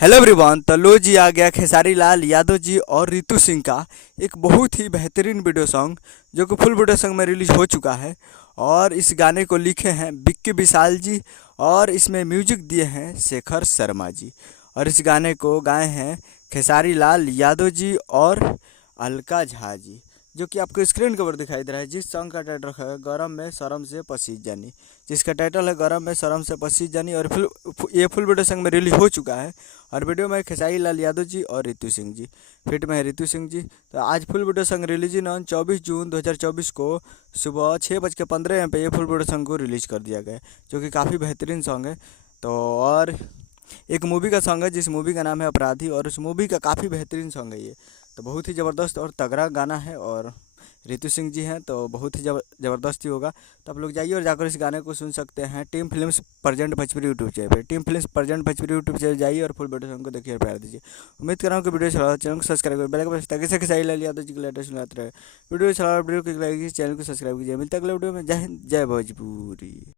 Hello everyone. तो लो जी आ गया खेसारी लाल यादव जी और रितु सिंह का एक बहुत ही बेहतरीन वीडियो सॉन्ग जो कि फुल वीडियो सॉन्ग में रिलीज हो चुका है। और इस गाने को लिखे हैं विक्की विशाल जी और इसमें म्यूजिक दिए हैं शेखर शर्मा जी। और इस गाने को गाए हैं खेसारी लाल यादव जी और अलका झा जी, जो कि आपको स्क्रीन के ऊपर दिखाई दे रहा है। जिस सॉन्ग का टाइटल है गरम में शर्म से पसीज जानी, जिसका टाइटल है गरम में शर्म से पसीज जानी। और ये फुल वीडियो सॉन्ग में रिलीज हो चुका है। और वीडियो में खेसारी लाल यादव जी और रितु सिंह जी, फिट में है रितु सिंह जी। तो आज full video song release on 24 जून 2024 को सुबह 6:15 पे ये फुल वीडियो सॉन्ग को रिलीज कर दिया गया है, जो कि काफ़ी बेहतरीन सॉन्ग है। तो और एक मूवी का सॉन्ग है जिस मूवी का नाम है अपराधी, और उस मूवी का काफ़ी बेहतरीन सॉन्ग है ये। तो बहुत ही ज़बरदस्त और तगड़ा गाना है। और रितु सिंह जी हैं तो बहुत ही ज़बरदस्त ही होगा। तो आप लोग जाइए और जाकर इस गाने को सुन सकते हैं team films present Bhojpuri YouTube channel पर। Team films present Bhojpuri YouTube channel जाइए और फुल वीडियो सॉन्ग को देखिए और प्यार दीजिए। उम्मीद कर रहा हूँ कि वीडियो चला चैनल को सब्सक्राइब करें, बेल आइकन ताकि खेसारी लाल यादव जी के लेटेस्ट सुनाते रहे। वीडियो चला वीडियो को चैनल को सब्सक्राइब कीजिए। मिलता है अगले वीडियो में। जय हिंद, जय भोजपुरी।